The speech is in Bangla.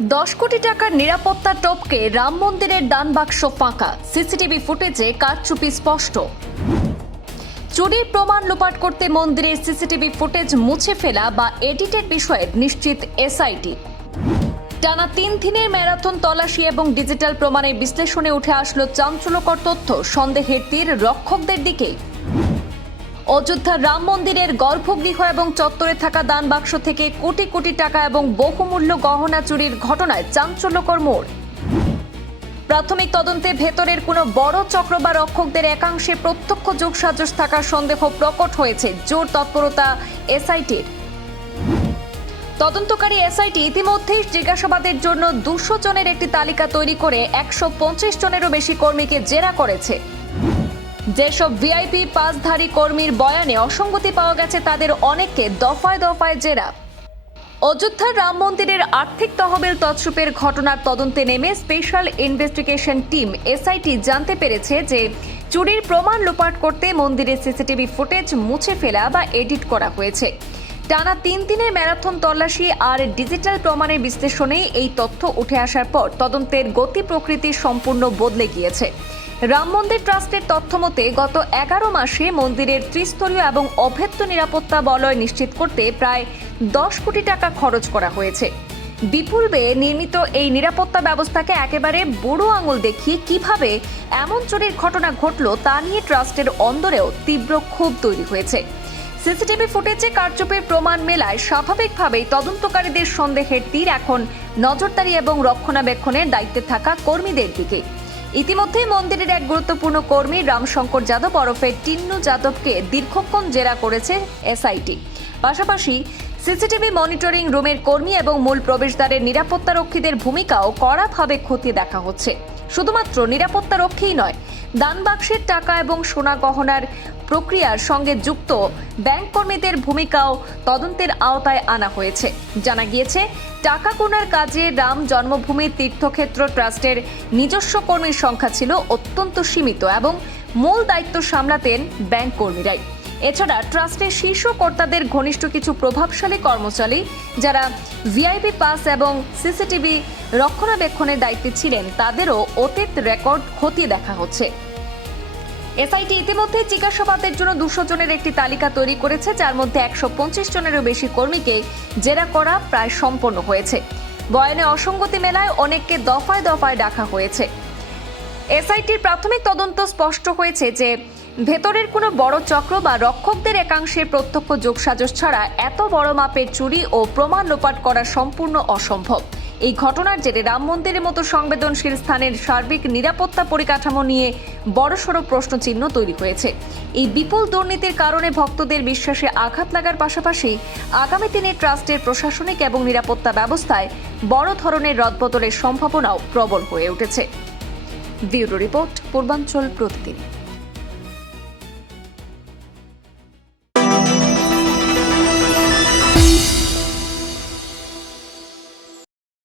10 কোটি টাকার নিরাপত্তা টপকে রাম মন্দিরের দান বাক্স ফাঁকা, সিসিটিভি ফুটেজে কারচুপি স্পষ্ট। চুরির প্রমাণ লোপাট করতে মন্দিরের সিসিটিভি ফুটেজ মুছে ফেলা বা এডিটের বিষয়ে নিশ্চিত এসআইটি। টানা 3 দিনের ম্যারাথন তল্লাশি এবং ডিজিটাল প্রমাণের বিশ্লেষণে উঠে আসলো চাঞ্চল্যকর তথ্য, সন্দেহের তীর রক্ষকদের দিকে। অযোধ্যার রাম মন্দিরের গর্ভগৃহ এবং চত্বরে থাকা দান বাক্স থেকে কোটি কোটি টাকা এবং বহুমূল্য গহনা চুরির ঘটনায় চাঞ্চল্যকর মোড়। প্রাথমিক তদন্তে ভেতরের কোনো বড় চক্র বা রক্ষকদের একাংশে প্রত্যক্ষ যোগসাজশ থাকার সন্দেহ প্রকট হয়েছে। জোর তৎপরতা এসআইটির। তদন্তকারী এসআইটি ইতিমধ্যেই জিজ্ঞাসাবাদের জন্য 200 জনের একটি তালিকা তৈরি করে 150 জনেরও বেশি কর্মীকে জেরা করেছে। যেসব ভিআইপি পাসধারী কর্মীর বয়ানে অসঙ্গতি পাওয়া গেছে তাদের অনেককে দফায় দফায় জেরা। অযোধ্যার রাম মন্দিরের আর্থিক তহবিল তছরূপের ঘটনার তদন্তে নেমে স্পেশাল ইনভেস্টিগেশন টিম এসআইটি জানতে পেরেছে যে চুরির প্রমাণ লোপাট করতে মন্দিরের সিসিটিভি ফুটেজ মুছে ফেলা বা এডিট করা হয়েছে। টানা 3 দিনের ম্যারাথন তল্লাশি আর ডিজিটাল প্রমাণের বিশ্লেষণে এই তথ্য উঠে আসার পর তদন্তের গতি প্রকৃতি সম্পূর্ণ বদলে গিয়েছে। রাম মন্দির ট্রাস্টের তথ্য মতে গত 11 মাসে মন্দিরের ত্রিস্তরীয় এবং অভেদ্য নিরাপত্তা বলয় নিশ্চিত করতে প্রায় 10 কোটি টাকা খরচ করা হয়েছে। বিপুল ব্যয়ে নির্মিত এই নিরাপত্তা ব্যবস্থাকে একেবারে বুড়ো আঙুল দেখিয়ে কিভাবে এমন চুরির ঘটনা ঘটল তা নিয়ে ট্রাস্টের অন্দরেও তীব্র ক্ষোভ তৈরি হয়েছে। সিসিটিভি ফুটেজে কারচুপির প্রমাণ মেলায় স্বাভাবিকভাবেই তদন্তকারীদের সন্দেহের তীর এখন নজরদারি এবং রক্ষণাবেক্ষণের দায়িত্বে থাকা কর্মীদের দিকে। ইতিমধ্যেই মন্দিরের এক গুরুত্বপূর্ণ কর্মী রামশঙ্কর যাদব ওরফে টিন্নু যাদবকে দীর্ঘক্ষণ জেরা করেছে এসআইটি। পাশাপাশি সিসিটিভি মনিটরিং রুমের কর্মী এবং মূল প্রবেশদ্বারের নিরাপত্তারক্ষীদের ভূমিকাও কড়াভাবে খতিয়ে দেখা হচ্ছে। শুধুমাত্র নিরাপত্তারক্ষীই নয়, দান বাক্সের টাকা এবং সোনা গহনার প্রক্রিয়ার সঙ্গে যুক্ত ব্যাংক কর্মীদের ভূমিকাও তদন্তের আওতায় আনা হয়েছে। জানা গিয়েছে, টাকা গোনার কাজে রাম জন্মভূমি তীর্থক্ষেত্র ট্রাস্টের নিজস্ব কর্মীর সংখ্যা ছিল অত্যন্ত সীমিত এবং মূল দায়িত্ব সামলাতেন ব্যাংক কর্মীরাই। এছাড়া ট্রাস্টের শীর্ষ কর্তাদের ঘনিষ্ঠ কিছু প্রভাবশালী কর্মচারী যারা ভিআইপি পাস এবং সিসিটিভি রক্ষণাবেক্ষণের দায়িত্বে ছিলেন তাদেরও অতীত রেকর্ড খতিয়ে দেখা হচ্ছে। এসআইটি ইতিমধ্যে জিজ্ঞাসাবাদের জন্য 200 জনের একটি তালিকা তৈরি করেছে, যার মধ্যে 125 জনেরও বেশি কর্মীকে জেরা করা প্রায় সম্পন্ন হয়েছে। বয়ানে অসঙ্গতি মেলায় অনেককে দফায় দফায় ডাকা হয়েছে। এসআইটির প্রাথমিক তদন্ত স্পষ্ট হয়েছে যে ভেতরের কোনো বড় চক্র বা রক্ষকদের একাংশের প্রত্যক্ষ যোগসাজশ ছাড়া এত বড় মাপের চুরি ও প্রমাণ লোপাট করা সম্পূর্ণ অসম্ভব। এই ঘটনার জেরে রাম মন্দিরের মতো সংবেদনশীল স্থানের সার্বিক নিরাপত্তা পরিকাঠামো নিয়ে বড়সড় প্রশ্নচিহ্ন তৈরি হয়েছে। এই বিপুল দুর্নীতির কারণে ভক্তদের বিশ্বাসে আঘাত লাগার পাশাপাশি আগামী দিনে ট্রাস্টের প্রশাসনিক এবং নিরাপত্তা ব্যবস্থায় বড় ধরনের রদবদলের সম্ভাবনাও প্রবল হয়ে উঠেছে। ব্যুরো রিপোর্ট, পূর্বাঞ্চল প্রতিদিন।